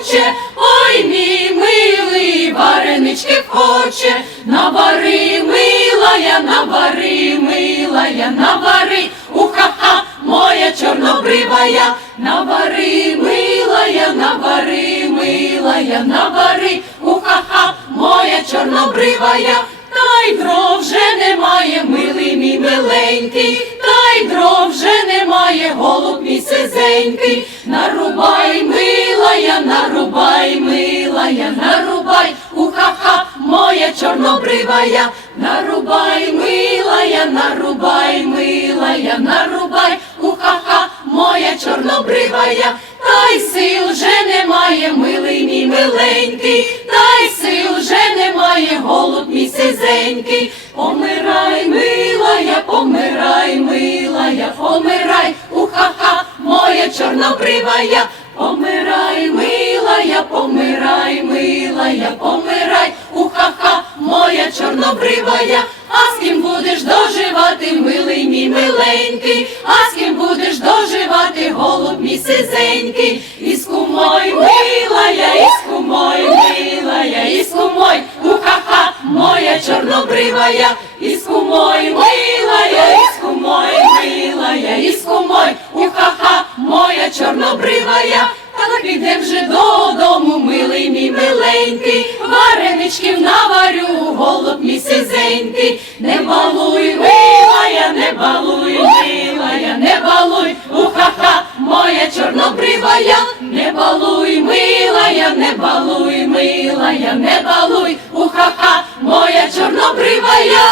хоче, ой мій милий, варенички хоче, навари, милая, навари, милая, навари, уха-ха, моя чорнобривая, навари, милая, навари, милая, навари, уха-ха, моя чорнобривая. Та й дров вже немає, милий мій миленький, та дров вже немає, голуб мій сизенький, нарубай, милая, нарубай, милая, нарубай, уха-ха, моя чорнобривая, нарубай, милая, нарубай, милая, нарубай, уха-ха, моя чорнобривая, та й сил вже немає, милий мій миленький, та й сил вже немає, голуб мій сизенький, помирай, милая, помирай, милая, помирай, уха-ха, моя чорнобривая, помирай, милая, помирай, милая, помирай, уха-ха, моя чорнобривая, а з ким будеш доживати, милий мій миленький, а з ким будеш доживати, голуб мій сизенький, із кумой, милая, із кумой, милая, із кумой, уха-ха, моя чорнобривая, із кумой, моя чорнобривая. Та підем вже додому, милий мій миленький, вареничків наварю, голуб мій сизенький, не балуй, милая, не балуй, милая, не балуй, уха-ха, моя чорнобривая, не балуй, милая, не балуй, милая, не балуй, уха-ха, моя чорнобривая.